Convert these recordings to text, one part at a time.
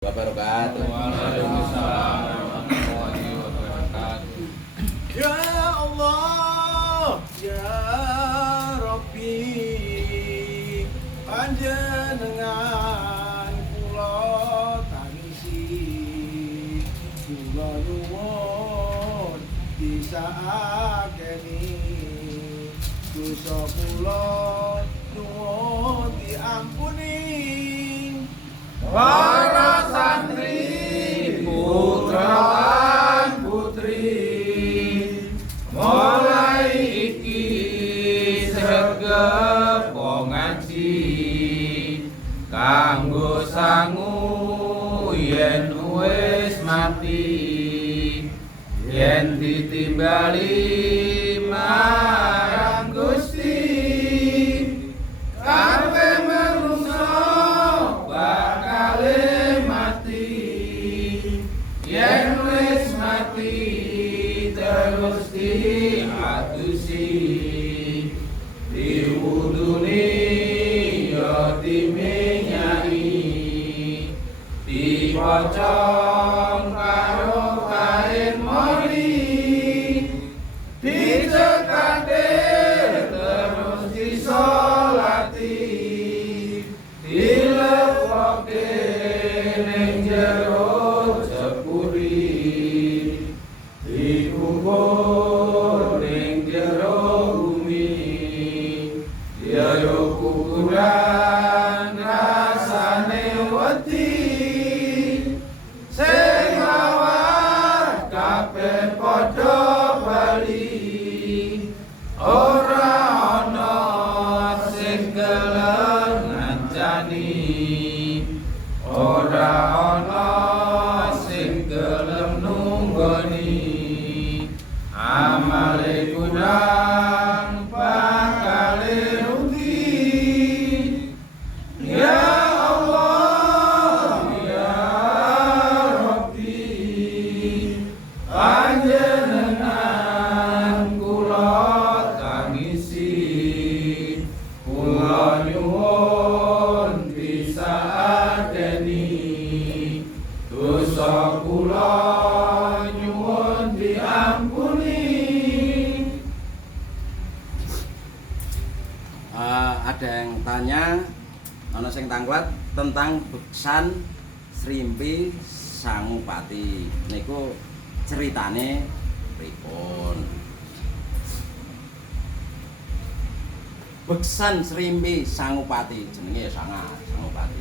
wabarakatuh. Waalaikumsalam warahmatullahi wabarakatuh. Ya Allah, ya Rabbi, panjenengan kula tangisi, kula nyuwun disakeni, dosa kula nyuwun diampuni. Para santri, putra lan putri, mulai iki sregep ngaji kanggo sangu yen wis mati, yen ditimbali marang Gusti kabeh manungsa bakal mati, yen wis mati terus diatusi, diwuduni ya diminyai, dipocong karo kain mori, dicekake terus disolati, dilepoke ning jero jepuri, dikubur ning jero bumi, ya yo kuburan rasane wedi, sing awak kabeh padha bali, ora ana sing gelem ngancani, ora ana sing gelem nunggoni, amale kurang bakale rugi. Ya Allah, ya Rabbi, panjenengan kula tangisi, kula nyuwun bisa adeni, dosa kula nyuwun diampuni. Ada yang tanya, ana sing tanglet tentang beksan Srimpi Sangupati. Niku ceritane pripun? Beksan Srimpi Sangupati, jenenge ya Sangupati.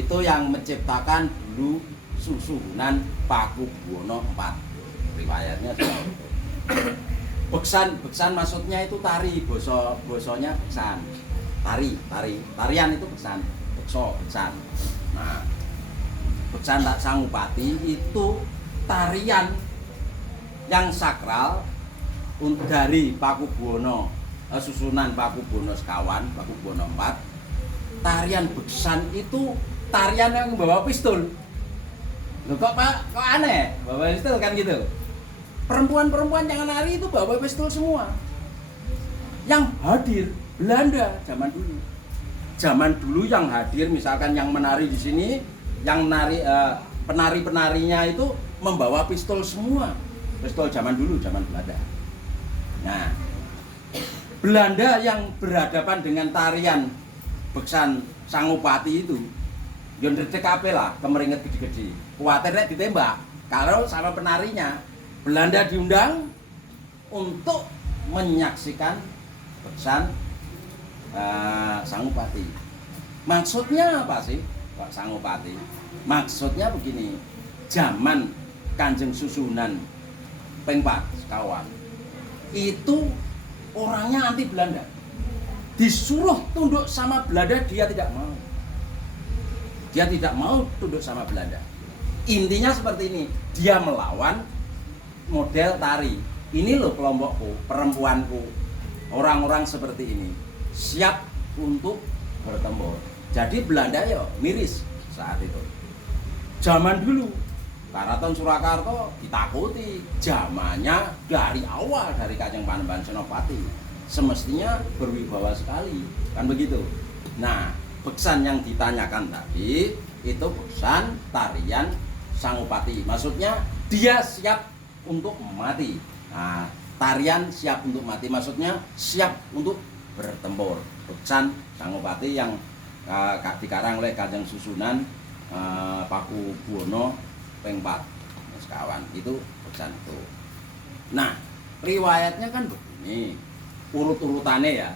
Itu yang menciptakan dulu susuhunan Pakubuwana IV. Riwayatnya seperti itu. Beksan maksudnya itu tari, bosanya beksan. Tarian itu beksan, beksan. Nah, beksan Sangupati itu tarian yang sakral dari Pakubuwana, susunan Pakubuwana sekawan, Pakubuwana IV. Tarian beksan itu tarian yang membawa pistol. Loh kok Pak, kok aneh? Bawa pistol kan gitu. Perempuan-perempuan yang nari itu bawa pistol semua. Yang hadir Belanda zaman dulu. Zaman dulu yang hadir misalkan yang menari di sini, yang nari penari-penarinya itu membawa pistol semua. Pistol zaman dulu, zaman Belanda. Nah, Belanda yang berhadapan dengan tarian beksan Sangupati itu, yo ndredeg kabeh lah, kemeringet gede-gede. Kuwatir nek ditembak kalau sama penarinya. Belanda diundang untuk menyaksikan beksan Sangupati. Maksudnya apa sih Pak Sangupati? Maksudnya begini, zaman Kanjeng Susuhunan ping 4 sekawan itu orangnya anti Belanda, disuruh tunduk sama Belanda, dia tidak mau tunduk sama Belanda. Intinya seperti ini, dia melawan model tari. Ini loh kelompokku, perempuanku, orang-orang seperti ini siap untuk bertempur. Jadi Belanda ya miris saat itu. Zaman dulu Karaton Surakarta ditakuti, zamannya dari awal dari Kanjeng Panembahan Senopati semestinya berwibawa sekali, kan begitu. Nah, beksan yang ditanyakan tadi itu pesan tarian Sangupati. Maksudnya dia siap untuk mati. Nah, tarian siap untuk mati maksudnya siap untuk bertempur. Pesan Sangupati yang dikarang oleh Kanjeng Susunan Pakubuwana ping 4 sekawan. Itu pesan itu. Nah, riwayatnya kan begini, urut-urutannya ya.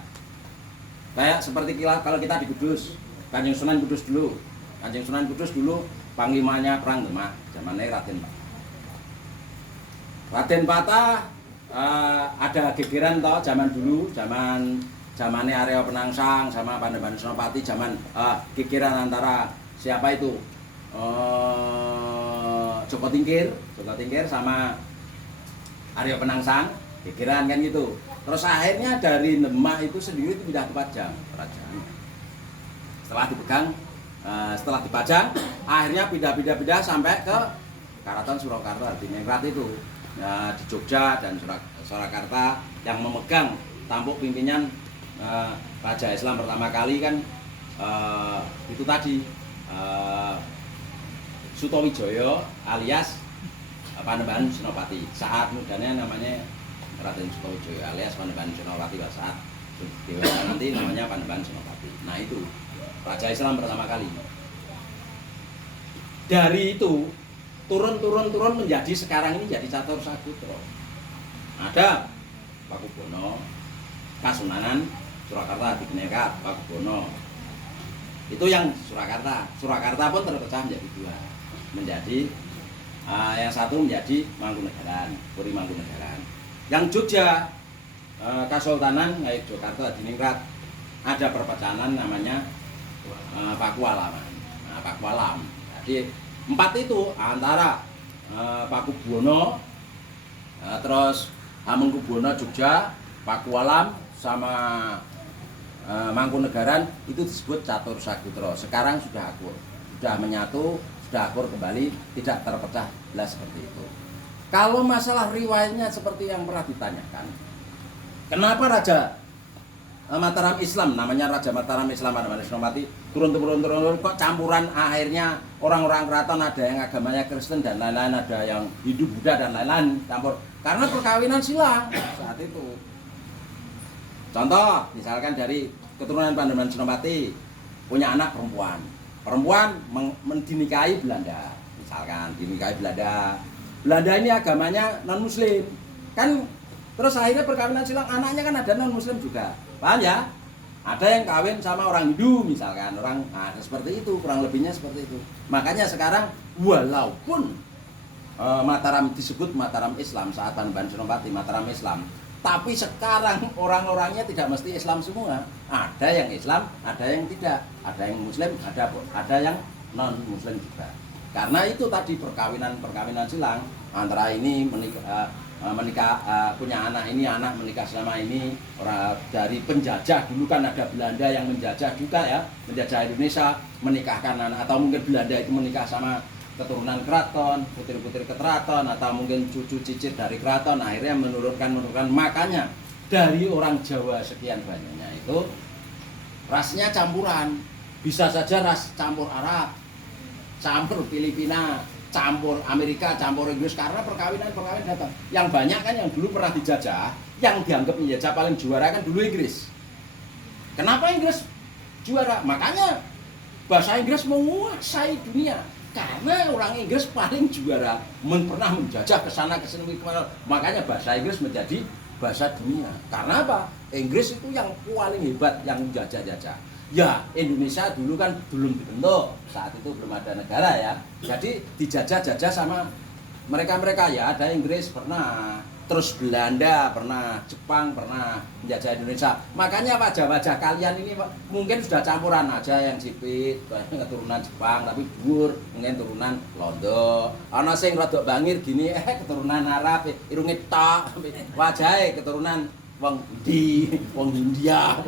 Kayak seperti kalau kita di Kudus, Kanjeng Sunan Kudus dulu. Kanjeng Sunan Kudus dulu panglimanya Perang Demak, zamannya Raden Patah. Raden Patah ada gegeran toh zaman dulu, zamannya Arya Penangsang sama Panembahan Senopati, zaman gegeran antara siapa itu? Joko Tingkir sama Arya Penangsang, gegeran kan gitu. Terus akhirnya dari Demak itu sendiri itu pindah ke Pajang, kerajaan. Setelah dipajang, akhirnya pindah sampai ke Karaton Surakarta, di Ningrat itu. Di Jogja dan Surakarta yang memegang tampuk pimpinan Raja Islam pertama kali kan itu tadi Sutowijoyo alias Panembahan Senopati. Saat mudanya namanya Raden Sutowijoyo alias Panembahan Senopati, saat dewasa nanti namanya Panembahan Senopati. Nah itu Raja Islam pertama kali. Dari itu turun menjadi sekarang ini jadi Catur Sakutra. Ada Pakubuwana, Kasunanan, Surakarta Digenekat, Pakubuwana. Itu yang Surakarta. Surakarta pun terpecah menjadi dua. Menjadi yang satu menjadi Mangkunegaran, Puri Mangkunegaran. Yang Jogja, Kasultanan kayak Jakarta Diningrat, ada perpecahan namanya Pakualaman. Nah, Pakualam. Jadi 4 itu antara Pakubuwana, terus Hamengkubuwana Jogja, Pakualam sama Mangkunegaran itu disebut Catur Sakutra. Sekarang sudah akur, sudah menyatu, sudah akur kembali, tidak terpecah belah seperti itu. Kalau masalah riwayatnya seperti yang pernah ditanyakan, kenapa Raja Mataram Islam, namanya Raja Mataram Islam Panembahan Senopati, turun kok campuran, akhirnya orang-orang keraton ada yang agamanya Kristen dan lain-lain, ada yang Hindu Buddha dan lain-lain campur karena perkawinan silang saat itu. Contoh misalkan dari keturunan Panembahan Senopati punya anak perempuan dinikahi Belanda, misalkan dinikahi Belanda ini agamanya non muslim kan, terus akhirnya perkawinan silang, anaknya kan ada non muslim juga, paham ya? Ada yang kawin sama orang Hindu misalkan, seperti itu, kurang lebihnya seperti itu. Makanya sekarang walaupun Mataram disebut Mataram Islam saat Panembahan Senopati, Mataram Islam, tapi sekarang orang-orangnya tidak mesti Islam semua. Ada yang Islam, ada yang tidak, ada yang Muslim, ada yang non Muslim juga. Karena itu tadi perkawinan silang antara ini menikah punya anak, ini anak menikah sama ini orang dari penjajah. Dulu kan ada Belanda yang menjajah juga ya, menjajah Indonesia, menikahkan anak, atau mungkin Belanda itu menikah sama keturunan keraton, putri-putri keraton, atau mungkin cucu cicit dari keraton, akhirnya menurunkan. Makanya dari orang Jawa sekian banyaknya itu rasnya campuran, bisa saja ras campur Arab, campur Filipina, campur Amerika, campur Inggris, karena perkawinan datang. Yang banyak kan yang dulu pernah dijajah, yang dianggap menjajah paling juara kan dulu Inggris. Kenapa Inggris juara? Makanya bahasa Inggris menguasai dunia. Karena orang Inggris paling juara, pernah menjajah ke sana ke sini, makanya bahasa Inggris menjadi bahasa dunia. Karena apa? Inggris itu yang paling hebat, yang menjajah-jajah. Ya, Indonesia dulu kan belum dibentuk, saat itu belum ada negara ya. Jadi dijajah-jajah sama mereka-mereka ya, ada Inggris pernah, terus Belanda pernah, Jepang pernah menjajah Indonesia. Makanya wajah-wajah kalian ini mungkin sudah campuran aja, yang sipit keturunan Jepang tapi dhuwur, mungkin turunan Londo. Ana sing rada bangir gini keturunan Arab, irunge tok, wajahe keturunan wong India,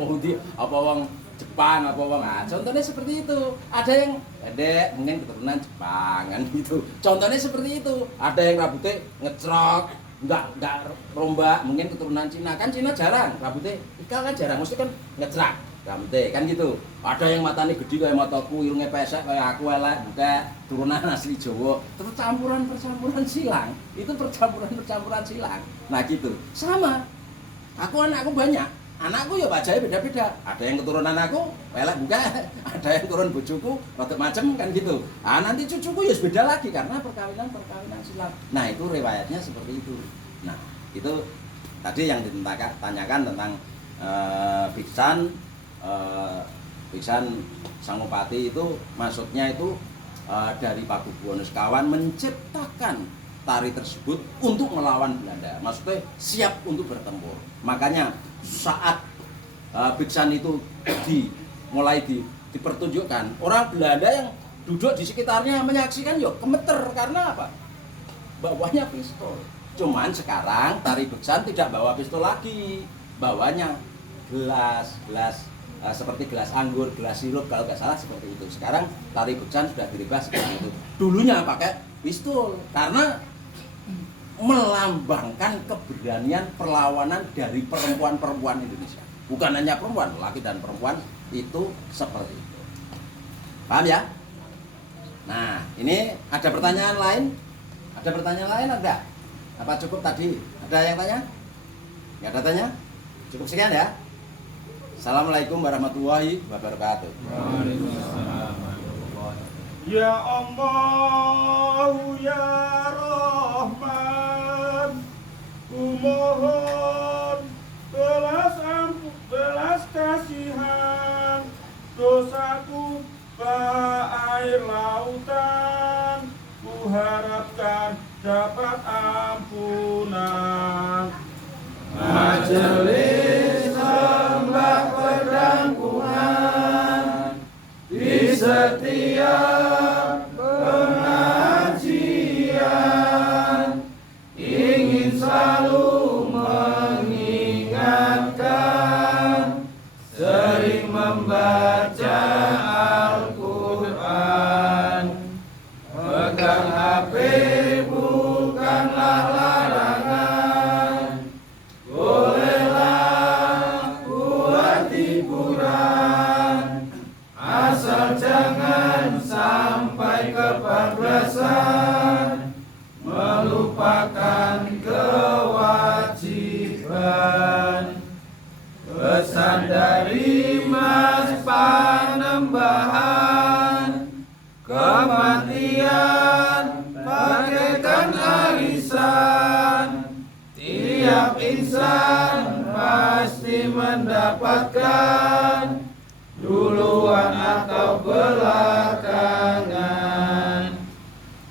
apa wong Jepang, apa wong. Contohnya seperti itu. Ada yang pendek, mungkin keturunan Jepang kan gitu. Contohnya seperti itu. Ada yang rambutnya ngecrok, enggak rombak, mungkin keturunan Cina. Kan Cina jarang rambutnya ikal kan jarang, mesti kan ngecrak. Gamte kan gitu. Ada yang matanya gede kayak mataku, irungnya pesek kayak aku elek, buka turunan asli Jawa. Percampuran silang. Itu percampuran silang. Nah gitu. Sama. Anakku banyak. Anakku ya wajahnya beda-beda. Ada yang keturunan aku elek buka, ada yang turun bojoku rada macem kan gitu. Ah nanti cucuku ya beda lagi karena perkawinan silang. Nah, itu riwayatnya seperti itu. Nah, itu tadi yang ditanyakan tentang Biksan Sangupati itu maksudnya itu dari Pakubuwono sekawan menciptakan tari tersebut untuk melawan Belanda. Maksudnya siap untuk bertempur. Makanya saat Biksan itu mulai dipertunjukkan, orang Belanda yang duduk di sekitarnya menyaksikan yuk gemeter karena apa? Bawanya pistol. Cuman sekarang tari Biksan tidak bawa pistol lagi, bawanya gelas seperti gelas anggur, gelas sirup kalau nggak salah seperti itu. Sekarang tari Biksan sudah dirubah seperti itu. Dulunya pakai pistol karena melambangkan keberanian perlawanan dari perempuan-perempuan Indonesia. Bukan hanya perempuan, laki dan perempuan itu seperti itu. Paham ya? Nah, ini ada pertanyaan lain? Ada pertanyaan lain ada? Apa cukup tadi? Ada yang tanya? Nggak ada tanya? Cukup sekian ya? Assalamualaikum warahmatullahi wabarakatuh. Ya Allah ya Rahman, kumohon belas kasihan, dosaku air lautan, kuharapkan dapat ampunan. Majelis sembah pedangkungan di setiap pengajian ingin selalu mengingatkan, sering membaca Al-Quran, pegang HP bukanlah larangan, bolehlah buat hiburan, asal jangan sampai kebablasan, melupakan kewajiban. Pesan dari Mas Panembahan, kematian bagaikan arisan, tiap insan pasti mendapatkan, duluan atau belakangan.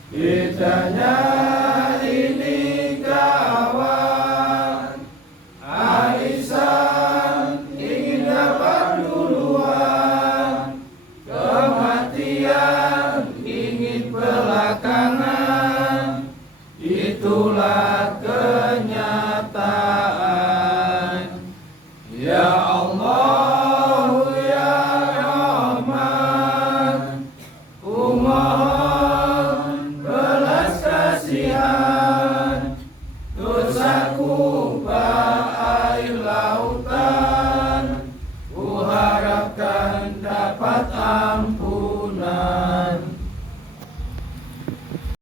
Bedanya ini kawan, arisan ingin dapat duluan, kematian ingin belakangan. Itulah kenyataan. Ya Allah ya Rahman, kumohon belas kasihan, dosaku